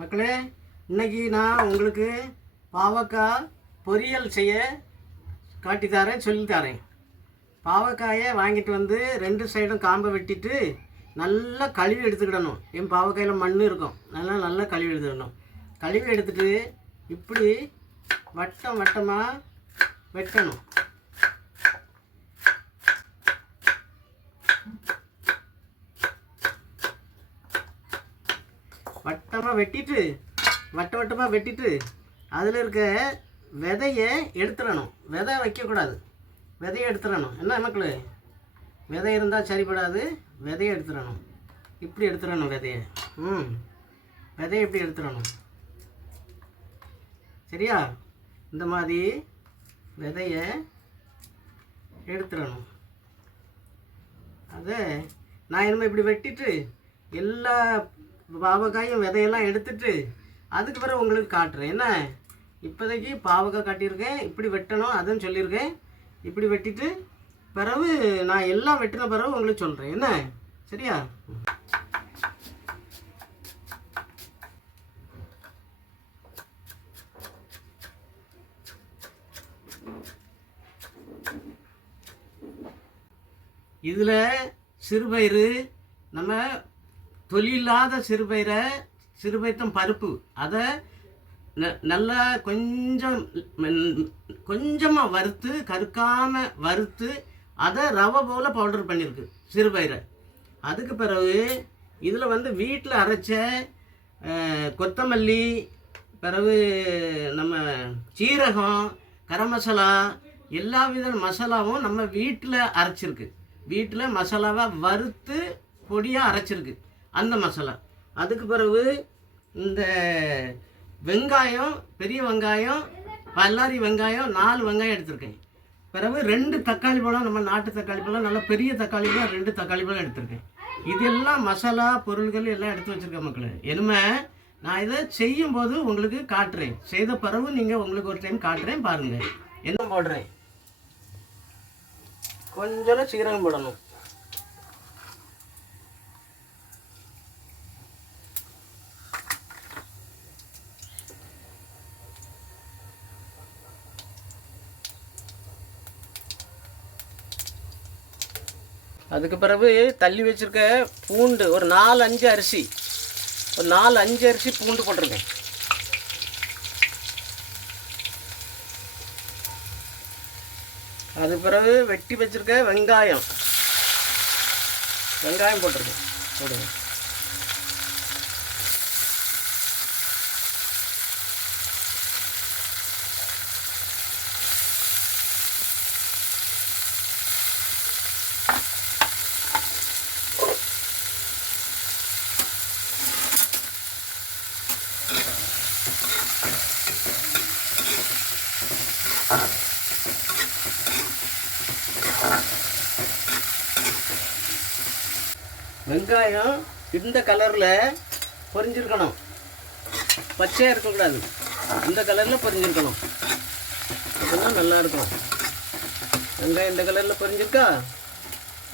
மக்களே இன்னைக்கு நான் உங்களுக்கு பாவக்காய் பொரியல் செய்ய காட்டித்தாரேன் சொல்லித்தாரேன். பாவக்காயை வாங்கிட்டு வந்து ரெண்டு சைடும் காம்பை வெட்டிட்டு நல்லா கழுவி எடுத்துக்கிடணும். என் பாவக்காயில் மண் இருக்கும். நல்லா நல்லா கழுவி எடுத்துக்கணும் கழுவி எடுத்துட்டு இப்படி வட்டம் வட்டமாக வெட்டணும். வட்டமாக வெட்டிட்டு வட்ட வட்டமாக வெட்டிட்டு அதில் இருக்க விதையை எடுத்துடணும். விதை வைக்கக்கூடாது. விதையை எடுத்துடணும். என்ன மக்களே? விதை இருந்தால் சரிப்படாது. விதையை எடுத்துடணும். இப்படி எடுத்துடணும் விதையை. ம். விதையை இப்படி எடுத்துடணும்? சரியா? இந்த மாதிரி விதையை எடுத்துடணும். அதை நான் இனிமேல் இப்படி வெட்டிட்டு எல்லா பாவக்காயும் விதையெல்லாம் எடுத்துட்டு அதுக்கு பிறகு உங்களுக்கு காட்டுறேன். என்ன? இப்போதைக்கு பாவக்காய் காட்டியிருக்கேன். இப்படி வெட்டணும் அதுன்னு சொல்லியிருக்கேன். இப்படி வெட்டிட்டு பிறகு நான் எல்லாம் வெட்டின பிறகு உங்களுக்கு சொல்கிறேன் என்ன? சரியா? இதில் சிறுபயிறு நம்ம தொழிலில்லாத சிறுபயிரை சிறுபயத்தம் பருப்பு. அதை ந- நல்லா கொஞ்சம் கொஞ்சமாக வறுத்து கருக்காமல் வறுத்து அதை ரவை போல் பவுடர் பண்ணியிருக்கு சிறுபயிரை. அதுக்கு பிறகு இதில் வந்து வீட்டில் அரைச்ச கொத்தமல்லி பிறகு நம்ம சீரகம் கரம் மசாலா எல்லா வித மசாலாவும் நம்ம வீட்டில் அரைச்சிருக்கு. வீட்டில் மசாலாவை வறுத்து பொடியாக அரைச்சிருக்கு. அந்த மசாலா. அதுக்கு பிறகு இந்த வெங்காயம் பெரிய வெங்காயம் பல்லாரி வெங்காயம் நாலு வெங்காயம் எடுத்திருக்கேன். பிறகு ரெண்டு தக்காளி பழம் நம்ம நாட்டு தக்காளி பழம் நல்ல பெரிய தக்காளி பழம் ரெண்டு தக்காளி பழம் எடுத்திருக்கேன். இதெல்லாம் மசாலா பொருள்கள் எல்லாம் எடுத்து வச்சிருக்கேன் மக்களே. இனிமே நான் இதை செய்யும்போது உங்களுக்கு காட்டுறேன். செய்த பிறகு நீங்கள் உங்களுக்கு ஒரு டைம் காட்டுறேன் பாருங்கள் என்ன போடுறேன்? கொஞ்சம் சீரகம் போடணும். அதுக்கு பிறகு தள்ளி வச்சிருக்க பூண்டு ஒரு நாலு அஞ்சு அரிசி. ஒரு நாலு அஞ்சு அரிசி பூண்டு போட்டிருக்கேன். அது பிறகு வெட்டி வச்சிருக்க வெங்காயம். வெங்காயம் போட்டிருக்கேன். போடுங்க. வெங்காயம் இந்த கலரில் பொரிஞ்சிருக்கணும். பச்சையாக இருக்கக்கூடாது. இந்த கலரில் பொரிஞ்சிருக்கணும். அப்பதான் நல்லாயிருக்கும். வெங்காயம் இந்த கலரில் பொரிஞ்சிருக்கா?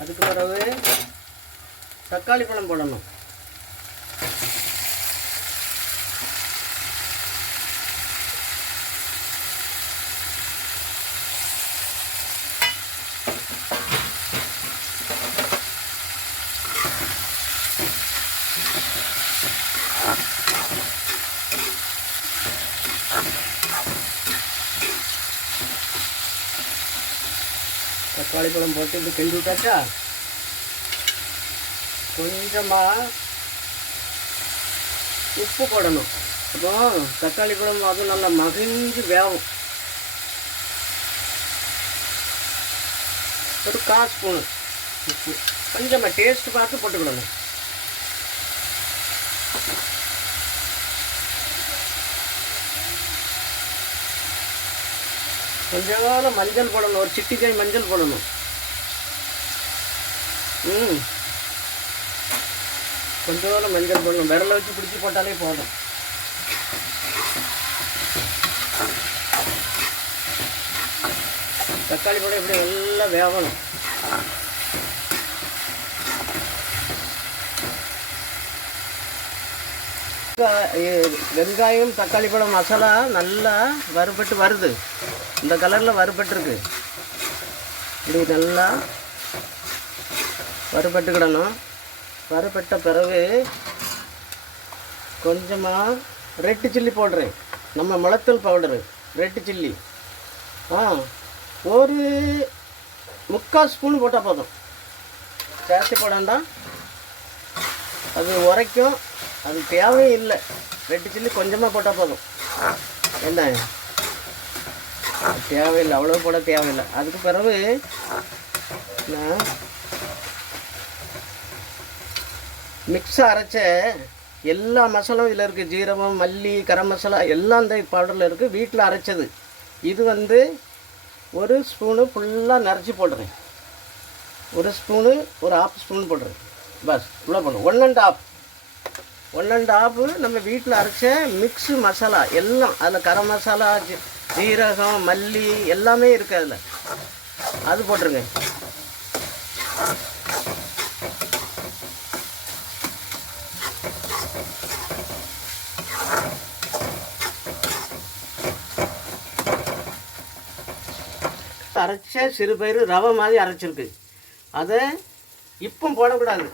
அதுக்கு பிறகு தக்காளி பழம் போடணும். தக்காளி பழம் போட்டு இப்படி கிண்டி விட்டாச்சா? கொஞ்சமாக உப்பு போடணும். அப்போ தக்காளி பழம் அதுவும் நல்லா மகிழ்ந்து வேகும் ஒரு கால் ஸ்பூனு உப்பு. கொஞ்சமாக டேஸ்ட் பார்த்து போட்டுக்கிடணும். கொஞ்சம் மஞ்சள் போடணும் ஒரு சிட்டிக்காய் மஞ்சள் போடணும். ம். கொஞ்சோண்டு மஞ்சள் போடணும். விரல வச்சு பிடிச்சி போட்டாலே போதும். தக்காளி பழம் இப்படி நல்லா வேகணும். வெங்காயம் தக்காளி பழம் மசாலா நல்லா வறுபட்டு வருது. இந்த கலரில் வறுபட்டுருக்கு. இப்படி நல்லா வறுபட்டுக்கிடணும். வறுபட்ட பிறகு கொஞ்சமாக ரெட்டு சில்லி போடுறேன் நம்ம மிளத்தூள் பவுடரு. Red chilli. ஆ ஒரு முக்கால் ஸ்பூன் போட்டால் போதும். சேர்த்து போடாண்டா அது உரைக்கும். அது தேவையும் இல்லை. ரெட்டு சில்லி கொஞ்சமாக போட்டால் போதும். என்ன தேவையில்லை அவ்வளோ போட தேவையில்லை. அதுக்கு பிறகு நான் மிக்ஸ் அரைச்ச எல்லா மசாலாவும் இதில் இருக்குது ஜீரகம் மல்லி கரம் மசாலா எல்லாம் இந்த பவுடரில் இருக்குது வீட்டில் அரைச்சது. இது வந்து ஒரு ஸ்பூனு ஃபுல்லாக நிறச்சி போடுறேன். ஒரு ஸ்பூனு ஒரு ஆஃப் ஸ்பூன் போடுறேன். பஸ் இவ்வளோ பண்ணும் one and half one and half நம்ம வீட்டில் அரைச்ச மிக்ஸு மசாலா எல்லாம் அதில் கரம் மசாலா ஜீரகம் மல்லி எல்லாமே இருக்குது அதில். அது போட்டுருங்க. அரைச்ச சிறுபயிறு ரவை மாதிரி அரைச்சிருக்கு. அதை இப்போ போடக்கூடாது.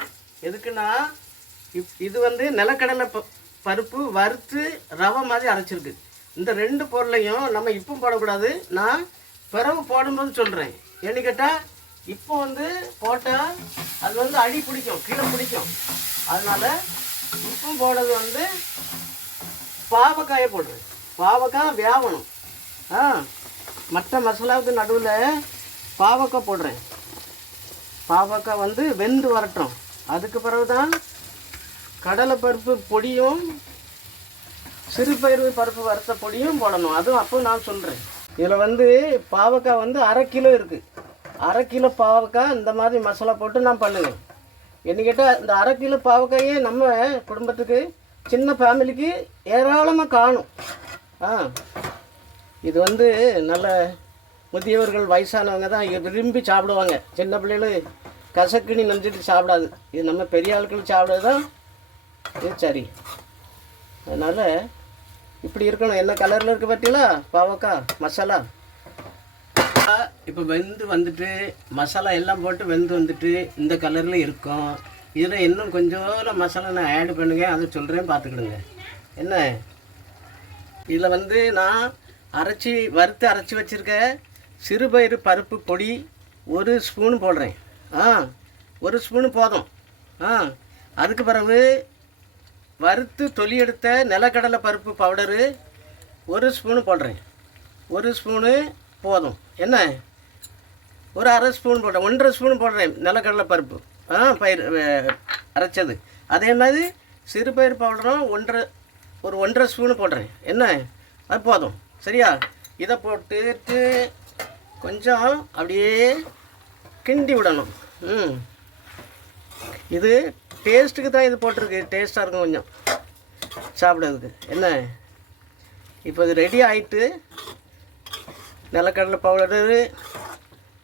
எதுக்குன்னா இப் இது வந்து நிலக்கடலை ப பருப்பு வறுத்து ரவை மாதிரி அரைச்சிருக்கு. இந்த ரெண்டு பொருளையும் நம்ம இப்போ போடக்கூடாது. நான் பிறகு போடும்போது சொல்கிறேன் என்ன கேட்டால் இப்போ வந்து போட்டால் அது வந்து அடி பிடிக்கும் கீழே பிடிக்கும். அதனால் இப்போ போடுறது வந்து பாவக்காயை போடுறேன் பாவக்காய் வேகணும் ஆ மற்ற மசாலாவுக்கு நடுவில் பாவக்காய் போடுறேன். பாவக்காய் வந்து வெந்து வரட்டும். அதுக்கு பிறகு தான் கடலைப்பருப்பு பொடியும் சிறுபயிறு பருப்பு வறுத்த பொடியும் போடணும். அதுவும் அப்போ நான் சொல்கிறேன் இதில் வந்து பாவக்காய் வந்து அரை கிலோ இருக்குது அரை கிலோ பாவக்காய் இந்த மாதிரி மசாலா போட்டு நான் பண்ணுவேன். என்ன கேட்டால் இந்த அரை கிலோ பாவக்காயே நம்ம குடும்பத்துக்கு சின்ன ஃபேமிலிக்கு ஏராளமாக காணும். ஆ. இது வந்து நல்ல முதியவர்கள் வயசானவங்க தான் விரும்பி சாப்பிடுவாங்க. சின்ன பிள்ளைகள் கசக்கினி நினச்சிட்டு சாப்பிடாது. இது நம்ம பெரிய ஆட்கள் சாப்பிடாது தான் இது சரி. அதனால் இப்படி இருக்கணும். என்ன கலரில் இருக்குது பார்த்தீங்களா பாவக்காய் மசாலா. இப்போ வெந்து வந்துட்டு மசாலா எல்லாம் போட்டு வெந்து வந்துட்டு இந்த கலரில் இருக்கும். இதில் இன்னும் கொஞ்சம் மசாலா நான் ஆட் பண்ணுங்க அதை சொல்கிறேன் பார்த்துக்கிடுங்க. என்ன? இதில் வந்து நான் அரைச்சி வறுத்து அரைச்சி வச்சுருக்க சிறுபயிறு பருப்பு பொடி ஒரு ஸ்பூன் போடுறேன். ஆ ஒரு ஸ்பூனு போதும். ஆ அதுக்கு பிறகு வறுத்து தொலி எடுத்த நிலக்கடலை பருப்பு பவுடரு ஒரு ஸ்பூனு போடுறேன். ஒரு ஸ்பூனு போதும். என்ன? ஒரு அரை ஸ்பூன் போடுறேன். ஒன்றரை ஸ்பூன் போடுறேன் நிலக்கடலை பருப்பு. ஆ பயிர் அரைச்சது. அதே மாதிரி சிறுபயிர் பவுடரும் ஒன்றரை ஒரு ஒன்றரை ஸ்பூனு போடுறேன். என்ன? அது போதும். சரியா? இதை போட்டுட்டு கொஞ்சம் அப்படியே கிண்டி விடணும். ம். இது டேஸ்ட்டுக்கு தான் இது போட்டிருக்கு. டேஸ்ட்டாக இருக்கும் கொஞ்சம். சாப்பிட்றதுக்கு. என்ன? இப்போ இது ரெடி ஆகிட்டு நிலக்கடலை பவுடரு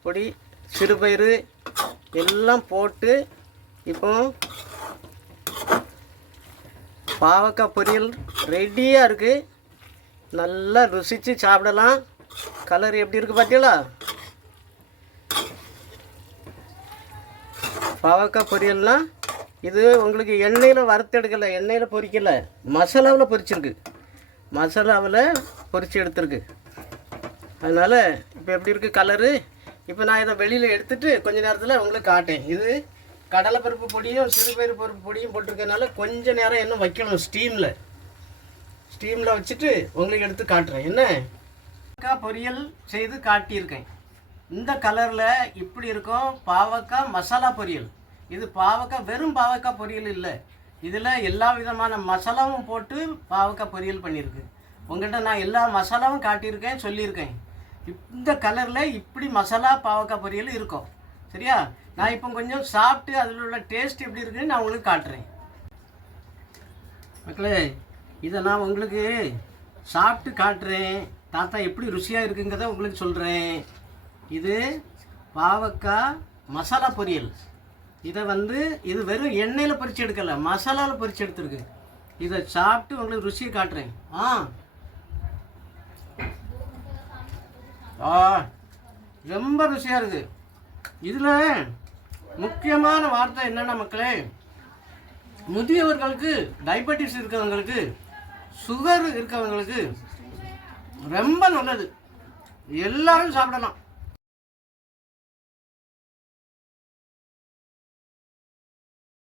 பொடி சிறுபயிறு எல்லாம் போட்டு இப்போ பாவக்காய் பொரியல் ரெடியாக இருக்குது நல்லா ருசித்து சாப்பிடலாம். கலர் எப்படி இருக்குது பார்த்தீங்களா பாவக்காய் பொரியல்னால் இது உங்களுக்கு எண்ணெயில் வறுத்தெடுக்கலை எண்ணெயில் பொரிக்கலை மசாலாவில் பொரிச்சிருக்கு மசாலாவில் பொரித்து எடுத்திருக்கு. அதனால் இப்போ எப்படி இருக்குது கலரு இப்போ நான் இதை வெளியில் எடுத்துட்டு கொஞ்ச நேரத்தில் உங்களுக்கு காட்டேன் இது கடலைப்பருப்பு பொடியும் சிறுபயிறு பருப்பு பொடியும் போட்டிருக்கனால கொஞ்ச நேரம் இன்னும் வைக்கணும் ஸ்டீமில் ஸ்டீமில் வச்சுட்டு உங்களுக்கு எடுத்து காட்டுறேன். என்ன? பாவக்காய் பொரியல் செய்து காட்டியிருக்கேன். இந்த கலரில் இப்படி இருக்கும் பாவக்காய் மசாலா பொரியல். இது பாவக்காய் வெறும் பாவக்காய் பொரியல் இல்லை. இதில் எல்லா விதமான மசாலாவும் போட்டு பாவக்காய் பொரியல் பண்ணியிருக்கு உங்கள்கிட்ட நான் எல்லா மசாலாவும் காட்டியிருக்கேன் சொல்லியிருக்கேன். இந்த கலரில் இப்படி மசாலா பாவக்காய் பொரியல் இருக்கும். சரியா? நான் இப்போ கொஞ்சம் சாப்பிட்டு அதில் உள்ள டேஸ்ட் எப்படி இருக்குன்னு நான் உங்களுக்கு காட்டுறேன். மக்களே இதை நான் உங்களுக்கு சாப்பிட்டு காட்டுறேன். தாத்தா எப்படி ருசியாக இருக்குங்கிறத உங்களுக்கு சொல்கிறேன் இது பாவக்காய் மசாலா பொரியல். இதை வந்து இது வெறும் எண்ணெயில் பறித்து எடுக்கலை மசாலாவில் பறித்து எடுத்துருக்கு. இதை சாப்பிட்டு உங்களுக்கு ருசியை காட்டுறேன். ஆ. ஆ. ரொம்ப ருசியாக இருக்குது. இதில் முக்கியமான வார்த்தை என்னென்ன மக்களே முதியவர்களுக்கு டயபெட்டிஸ் இருக்கிறவங்களுக்கு சுகர் இருக்கிறவங்களுக்கு ரொம்ப நல்லது. எல்லாரும் சாப்பிடலாம்.